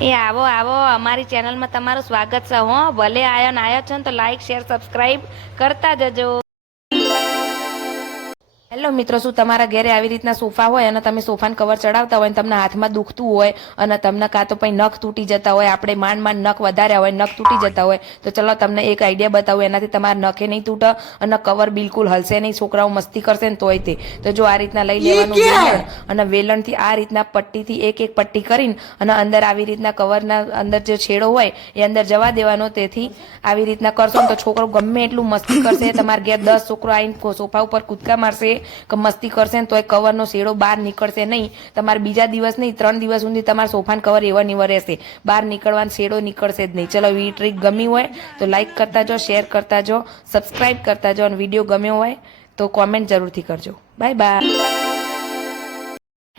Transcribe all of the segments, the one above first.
એ આવો આવો, અમારી ચેનલમાં તમારું સ્વાગત છે હો. ભલે આયો ને આયો છો ને તો લાઈક શેર સબસ્ક્રાઇબ કરતા જજો. હેલો મિત્રો શું તમારા ઘરે આવી રીતના સોફા હોય અને તમે સોફાને કવર ચડાવતા હોય અને તમને હાથમાં દુખતું હોય અને તમને કાં તો પછી નખ તૂટી જતા હોય આપણે માંડ માંડ નખ વધાર્યા હોય નખ તૂટી જતા હોય તો ચલો તમને એક આઈડિયા બતાવું એનાથી તમારા નખે નહીં તૂટે અને કવર બિલકુલ હલશે નહીં છોકરાઓ મસ્તી કરશે ને તોય તે. તો જો આ રીતના લઈ લેવાનું વેલણ અને વેલણથી આ રીતના પટ્ટીથી એક એક પટ્ટી કરીને અને અંદર આવી રીતના કવરના અંદર જે છેડો હોય એ અંદર જવા દેવાનો તેથી આવી રીતના કરશો ને તો છોકરો ગમે એટલું મસ્તી કરશે તમારા ઘેર દસ છોકરો આવીને સોફા ઉપર કૂદકા મારશે કે મસ્તી કરશે ને તોય કવરનો શેડો બહાર નીકળશે નહીં. તમારે બીજા દિવસ નહીં, ત્રણ દિવસ સુધી તમારા સોફાન કવર એવા ને રહેશે. બહાર નીકળવાનો શેડો નીકળશે જ નહીં. ચલો, એવી ટ્રીક ગમી હોય તો લાઇક કરતા જો શેર કરતા જો સબસ્ક્રાઇબ કરતા જો અને વીડિયો ગમ્યો હોય તો કોમેન્ટ જરૂરથી કરજો. બાય બાય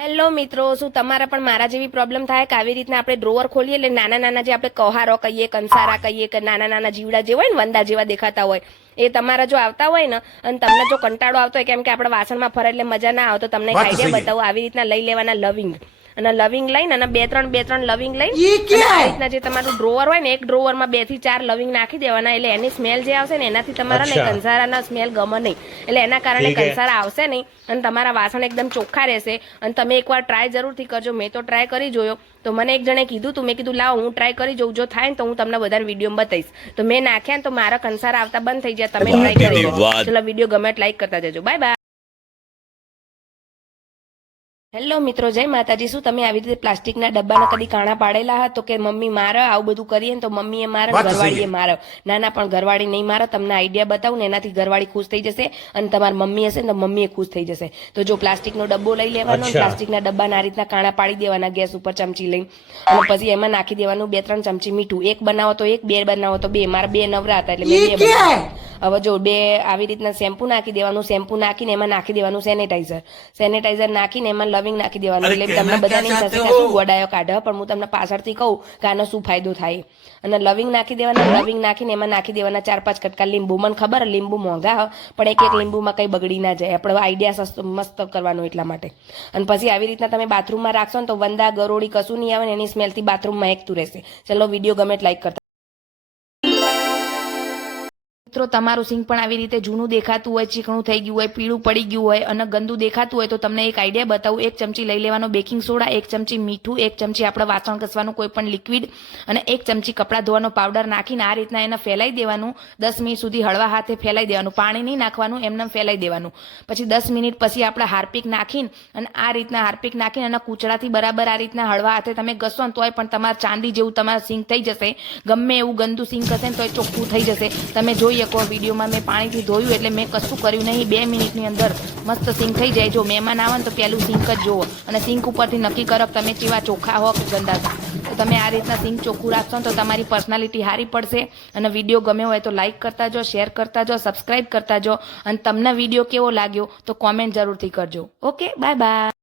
હેલો મિત્રો શું તમારા પણ મારા જેવી પ્રોબ્લેમ થાય કે આવી રીતના આપણે ડ્રોવર ખોલીએ એટલે નાના નાના જે આપણે કહારો કહીએ કંસારા કહીએ કે નાના નાના જીવડા જે હોય ને વંદા જેવા દેખાતા હોય એ તમારા જો આવતા હોય ને અને તમને જો કંટાળો આવતો હોય કેમ કે આપણે વાસણમાં ફરે એટલે મજા ના આવતો તમને આઈડિયા બતાવું આવી રીતના લઈ લેવાના લવિંગ. અને લવિંગ લાઈન અને બે ત્રણ બે ત્રણ લવિંગ લાઈન. આ રીતના જે તમારું ડ્રોવર હોય ને એક ડ્રોવરમાં બેથી ચાર લવિંગ નાખી દેવાના એટલે એની સ્મેલ જે આવશે ને એનાથી તમારા ને. કંસારાના સ્મેલ ગમે નહીં. એટલે એના કારણે કંસારા આવશે નહીં અને તમારા વાસણ એકદમ ચોખ્ખા રહેશે. અને તમે એકવાર ટ્રાય જરૂરથી કરજો. મેં તો ટ્રાય કરી જોયો. તો મને એક જણે કીધું તું મેં કીધું લાવ હું ટ્રાય કરી જોઉં. જો થાય ને તો હું તમને બધાને વીડિયો બતાવીશ. તો મેં નાખ્યા ને તો મારા કંસારા આવતા બંધ થઈ ગયા. તમે ટ્રાય કરી ચલો વીડિયો ગમે લાઈક કરતા જજો. બાય બાય હેલો મિત્રો જય માતાજી. શું તમે આવી રીતે પ્લાસ્ટિકના ડબ્બાના કદી કાણા પાડેલા હતો? તો કે મમ્મી મારે આવું બધું કરીએ ને તો મમ્મીએ મારે. ઘરવાળીએ મારે. ના ના પણ ઘરવાળી નહીં મારે. તમને આઈડિયા બતાવું ને એનાથી ઘરવાળી ખુશ થઈ જશે અને તમારી મમ્મી હશે ને તો મમ્મીએ ખુશ થઈ જશે. તો જો પ્લાસ્ટિકનો ડબ્બો લઈ લેવાનો. પ્લાસ્ટિકના ડબ્બાના આ રીતના કાણા પાડી દેવાના ગેસ ઉપર ચમચી લઈ અને પછી એમાં નાખી દેવાનું બે ત્રણ ચમચી મીઠું. એક બનાવો તો એક બે બનાવો તો બે. મારા બે નવરા હતા એટલે બે. હવે જો બે આવી રીતના શેમ્પુ નાખી દેવાનું શેમ્પુ નાખીને એમાં નાખી દેવાનું સેનેટાઈઝર. સેનેટાઈઝર નાખીને એમાં લવિંગ નાખી દેવાનું. એટલે તમને બધાની થશે? શું ગોડાયો કાઢે પણ હું તમને પાછળથી કહું કે આનો શું ફાયદો થાય. અને લવિંગ નાખી દેવાના લવિંગ નાખીને એમાં નાખી દેવાના ચાર પાંચ કટકા લીંબુ. મને ખબર લીંબુ મોંઘા હ, પણ એક એક લીંબુમાં કંઈ બગડી ના જાય. આપણે આઈડિયા સસ્તો મસ્ત કરવાનો એટલા માટે. અને પછી આવી રીતના તમે બાથરૂમમાં રાખશો ને તો વંદા ગરોળી કશું નહીં આવે ને એની સ્મેલથી બાથરૂમમાં એકતું રહેશે. ચલો વીડિયો ગમે લાઈક કરતા મિત્રો, તમારું સિંગ પણ આવી રીતે જૂનું દેખાતું હોય, ચીકણું થઈ ગયું હોય, પીળું પડી ગયું હોય અને ગંદુ દેખાતું હોય, તો તમને એક આઈડિયા બતાવું. એક ચમચી લઈ લેવાનો બેકિંગ સોડા એક ચમચી મીઠું, એક ચમચી આપણે વાસણ ઘસવાનું કોઈ પણ લિક્વિડ અને એક ચમચી કપડાં ધોવાનો પાવડર નાખીને આ રીતના એને ફેલાઈ દેવાનું. દસ મિનિટ સુધી હળવા હાથે ફેલાઈ દેવાનું. પાણી નહીં નાખવાનું, એમને ફેલાઈ દેવાનું. પછી દસ મિનિટ પછી આપણે હાર્પિક નાખીને અને આ રીતના હાર્પિક નાખીને અને કૂચડાથી બરાબર આ રીતના હળવા હાથે તમે ઘસો ને તોય પણ તમારા ચાંદી જેવું તમારા સિંક થઈ જશે. ગમે એવું ગંદુ સિંક હશે ને તોય ચોખ્ખું થઈ જશે. તમે જોઈ શકો વિડીયોમાં મેં પાણીથી ધોયું એટલે મેં કશું કર્યું નહીં. બે મિનિટની અંદર મસ્ત સિંક થઈ જાય. જો મહેમાન આવે ને તો પહેલું સિંક જ જુઓ. અને સિંક ઉપરથી નક્કી કરો તમે કેવા ચોખ્ખા હો કે ગંદા તો તમે આ રીતના સિંક ચોખ્ખું રાખશો તો તમારી પર્સનાલિટી હારી પડશે. અને વીડિયો ગમ્યો હોય તો લાઇક કરતા જો શેર કરતા જો સબસ્ક્રાઇબ કરતા જો અને તમને વીડિયો કેવો લાગ્યો તો કોમેન્ટ જરૂરથી કરજો. Okay, bye bye.